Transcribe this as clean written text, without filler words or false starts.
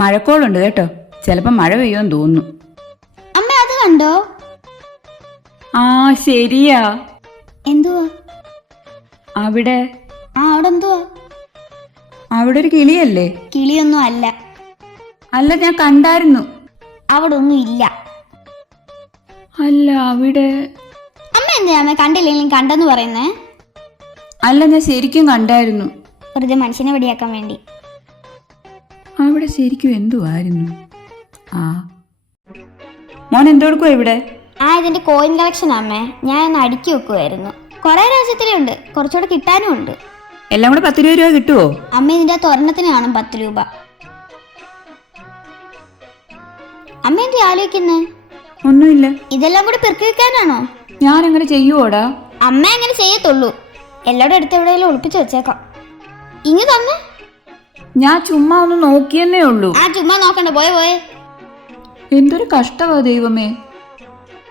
മഴക്കോളുണ്ട് കേട്ടോ, ചിലപ്പോ മഴ പെയ്യുമെന്ന് തോന്നുന്നു. അമ്മ അത് കണ്ടോ? ആ ശരിയാ. എന്തുവാ അവിടെ? അവിടെ എന്തുവാ? അവിടെ ഒരു കിളിയല്ലേ? കിളിയൊന്നും അല്ല. അല്ല, ഞാൻ കണ്ടായിരുന്നു. അവിടെ ഒന്നും ഇല്ല. അല്ല, അവിടെ. അമ്മ എന്തിനാ അമ്മ കണ്ടില്ലെങ്കിലും കണ്ടെന്ന് പറയുന്നേ? അല്ല, ഞാൻ ശരിക്കും കണ്ടായിരുന്നു. വെറുതെ മനുഷ്യനെ വെടിയാക്കാൻ വേണ്ടി. അവിടെ ശരിക്കും എന്തുവായിരുന്നു? ആ മോൻ എന്തെടുക്കുവാ ഇവിടെ? ഇതിന്റെ കോയിൻ കളക്ഷൻ അമ്മേ, ഞാൻ ഒന്ന് അടുക്കി വെക്കുമായിരുന്നു. കുറെ രാജ്യത്തിലുണ്ട്, കുറച്ചുകൂടെ കിട്ടാനും ഉണ്ട്. എല്ലാം കൂടെ 10 രൂപ കിട്ടുവോ? അമ്മ ഇതിന്റെ ഒരെണ്ണത്തിന് കാണും 10 രൂപ. അമ്മ എന്ത് ആലോചിക്കുന്നേ? ഒന്നുമില്ല. ഇതെല്ലാം കൂടി പെറുക്കി വെക്കാനാണോ? ഞാൻ അങ്ങനെ ചെയ്യുവോടാ? അമ്മ അങ്ങനെ ചെയ്യത്തുള്ളൂ. എല്ലാവരും എടുത്ത് എവിടെയെങ്കിലും ഒളിപ്പിച്ച് വെച്ചേക്കാം. ഇങ്ങ് തന്നെ. ഞാൻ ചുമ്മാ ഒന്ന് നോക്കിയെന്നേ ഉള്ളൂ. ചുമ്മാ നോക്കണ്ട, പോയേ. എന്തൊരു കഷ്ടമാ ദൈവമേ.